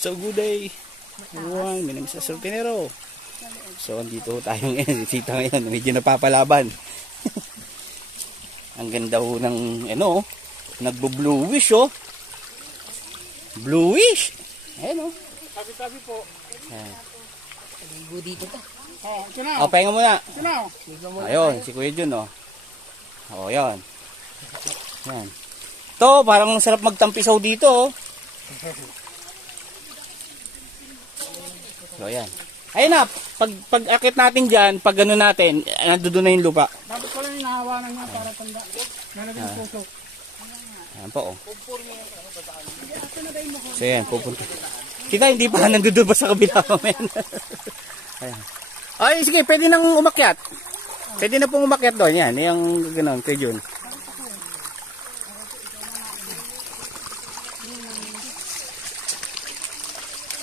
So good day everyone, my name is Sultanero. So andito tayo ngayon, sita ngayon, medyo napapalaban. Ang ganda ho ng ano, nagbo-bluish oh. Bluish. Ayun oh. Tabi-tabi po. Ayan. Dito ta. Oh, pahinga muna. Ayun, si Kuya Jun oh. Oh, yan. Yan. Ito, parang sarap magtampisaw dito oh. So, ayan. Ayun na, pag akit natin dyan, pag gano'n natin, nandoon na yung lupa. Dapat pala yung nahawanan nga para tanda. Nalagay yung puso. Ayan po, oh. So, ayan, pupunta. Kita, hindi pa nandoon ba sa kabila mamaya. Ayan. Ay, sige, pwede nang umakyat. Pwede na pong umakyat doon. Yan, yung gano'n, kay Jun.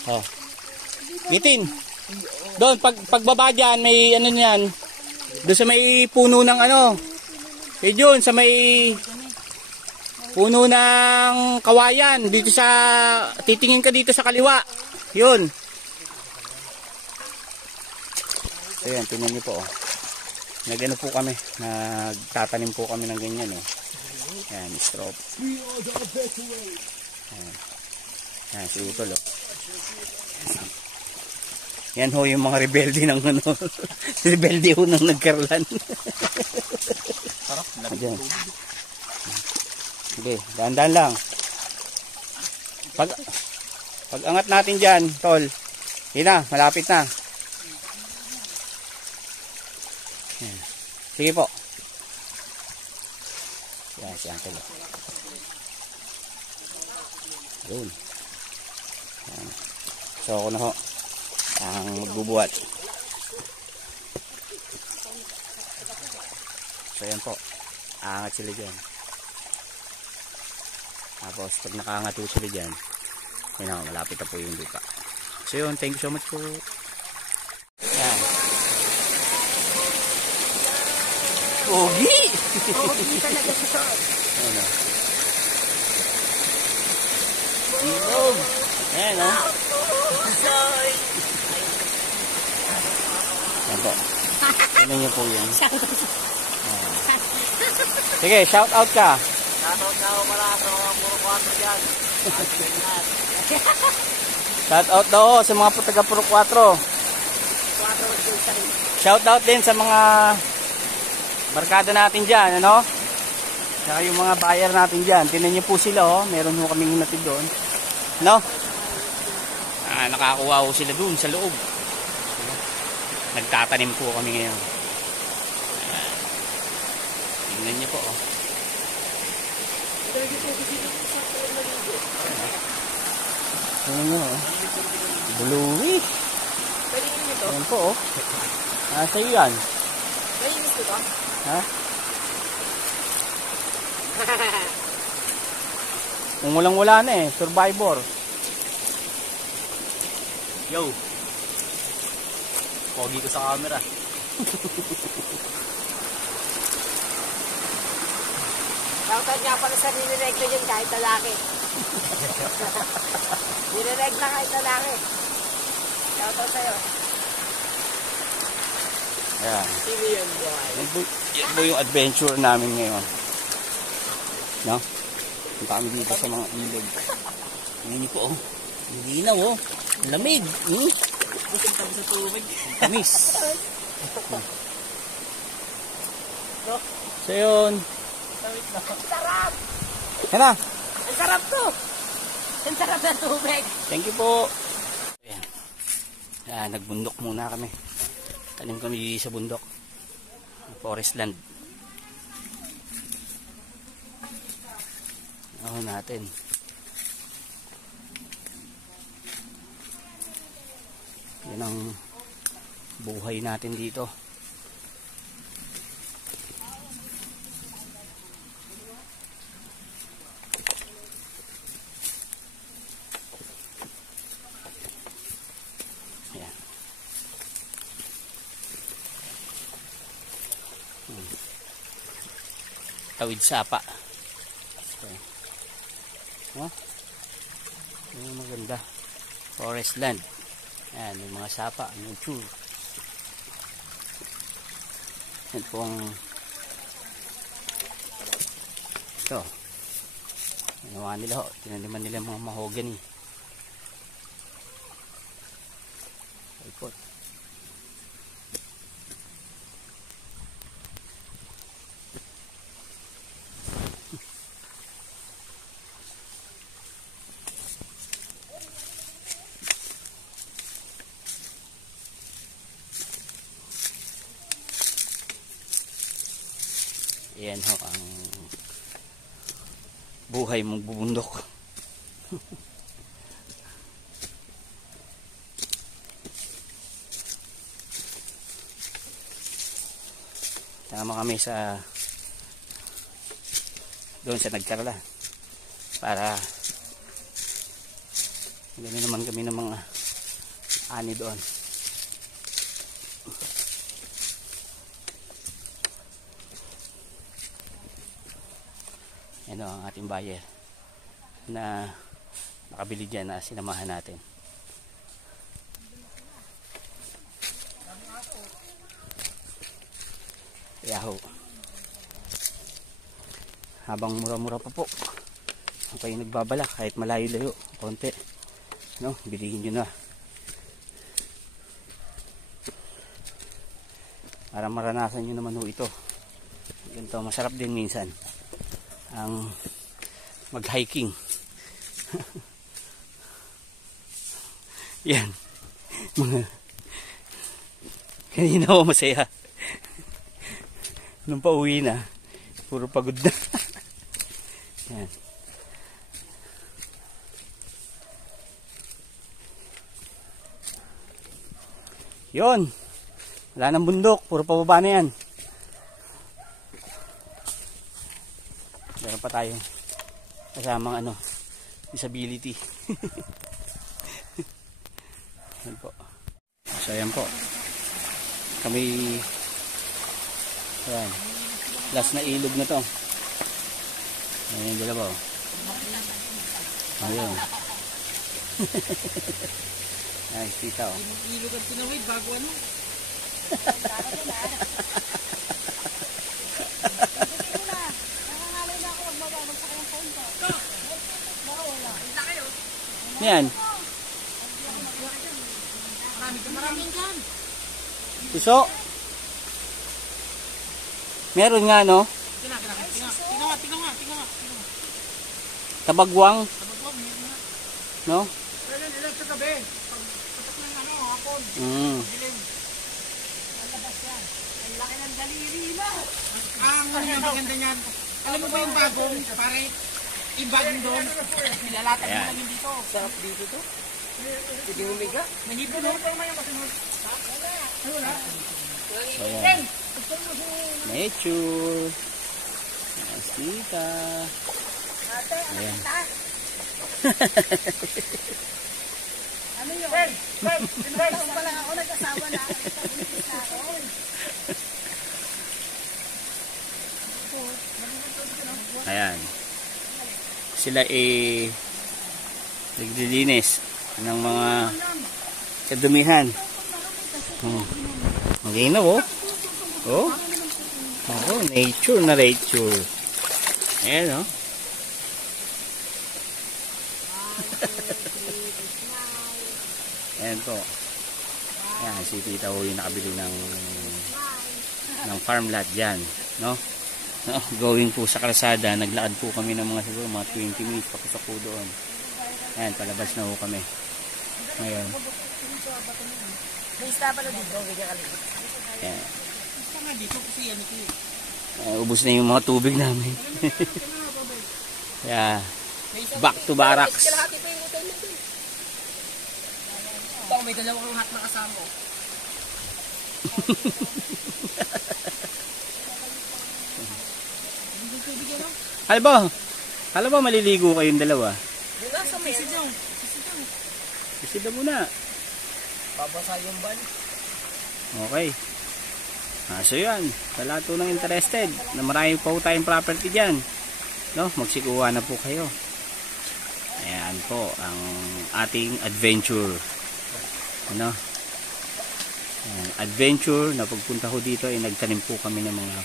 Oh. Bitin. Doon, pagbaba dyan, may ano niyan. Doon sa may puno ng ano. Eh yun, sa may puno ng kawayan. Dito sa, titingin ka dito sa kaliwa. Yun. So yan, tingnan niyo po. Oh. Nag-ano po kami. Nagtatanim po kami ng ganyan. Oh. Yan, strop. Yan. Yan, si Utol. Oh. Yan ho yung mga rebelde ng ano. Rebelde ho nang nagkarlan. Ayan. Okay, dahan-dahan lang. Pag angat natin dyan, tol. Yun na, malapit na. Ayan. Sige po. Yan, siya tol. Yun. Yan. So ako na ho ang magbubuhat. So yan po, aangat sila dyan. Tapos pag nakaangat po sila dyan, yun o, malapit na po yung lupa. So yun, thank you so much po. Yan. Pogi! Pogi talaga sa ano? Ilog! Ayan o. Yan po. Tignan niyo po yan. Sige, shout out ka. Shout out daw mula sa mga puro 4 dyan. Shout out daw sa mga taga puro 4. Shout out din sa mga barkada natin dyan, ano? Saka yung mga buyer natin dyan. Tignan niyo po sila, oh. Meron mo kaming hinatid doon. No? Nakakuha ko sila doon sa loob. Nagtatanim po kami ngayon. Tingnan niyo po, oh. Tingnan niyo, oh. Bluey. Ayan po, oh. Nasa iyo yan. Nainis ko ba? Ha? Kung walang-wala na eh. Survivor. Yo. Pogi ko sa camera. Shoutout nga pala sa niniregla yun kahit lalaki. Niniregla kahit lalaki. Shoutout sa'yo. Ayan. Sino yun, boy? Yan po yung adventure namin ngayon. No? Punta kami dito sa mga ilog. Hindi po, oh. Hindi na, oh. Lamig. Busog tabi sa tubig. Tamis. So yun. Ang sarap! Yan na. Ang sarap to! Ang sarap ng tubig! Thank you po. Ayan. Ayan, nagbundok muna kami. Tanim kami sa bundok. Forest land. Ako natin. Yan ang buhay natin dito. Ayan. Tawid sapa. Okay. Oh? Ayan, maganda. Forest land. Ayan, may mga sapa, nature. Yan po ang ito. Ginawa nila ho. Tinaniman nila mga mahogany. Ikot. Ayan ho ang buhay mong bubundok. Tama kami sa doon sa Nagkarla para gano'n naman kami ng mga ani doon. Yan o ang ating buyer na nakabili dyan na sinamahan natin. Yahoo! Habang mura-mura pa po ang kayo nagbabalak kahit malayo-layo konti, no? Bilihin nyo na para maranasan nyo naman ho ito. Ganito, masarap din minsan ang mag-hiking. Yan mga kanina ako masaya nung pauwi na puro pagod na. Yan. Yun, wala nang bundok, puro pababa na yan. Meron pa tayong kasamang disability. Yan po. So yan po. Kami yan. Last na ilog na to. Ayan yung dalawa. Ayun. Ay, kita o. Ilog at tinawid bago ano? Yan. Maraming dyan. Piso. Meron nga no? Tingnan nga. Tabagwang. No? Pero ilan sa gabi. Patak ng hapon. Dilim. Malabas yan. Ang laki ng daliri na. Ang maganda niyan. Alam mo ba yung bagong pare? Ibagong doon. Nilalatag mo lang yun dito. Sarap dito to. Hindi humiga. Nahipon mo pa naman yung kasunod. Wala. Ayan. Nature. Kita. Ayan. Ano yun? Pinagpapang pa lang ako, nag-asawa na ako. Ayan. Sila naglilinis ng mga kadumihan. Ang ginaw oh. Oh. Oh, nature na nature. Ayan oh. Ayan po. Ayan, si Tita ho yung nakabili ng farm lot dyan. No? No? Going po sa kalsada, naglakad po kami ng mga siguro mga 20 minutes pakusok po doon. Ayan, palabas na ho kami. Ngayon. May isda pala dito. Ayan. Isda nga dito kasi yan ito. Ubus na yung mga tubig namin. Kaya, back to barracks. Kalahati pa yung hotel natin. Ito, may dalawang hat na kasama. Alam ba maliligo kayong dalawa? Yun na, sa may Isida muna. babasa yung ban. Okay. So yan, sa lahat po ng interested na marami po tayong property dyan, no? Magsikuha na po kayo. Ayan po ang ating adventure. Ano? Ayan, adventure na pagpunta ko dito ay nagtanim po kami ng mga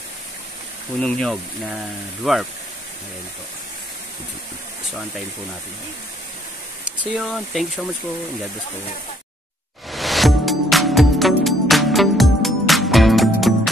punong nyog na dwarf. Ayan po. So antayin po natin. So yun, thank you so much po. God bless po.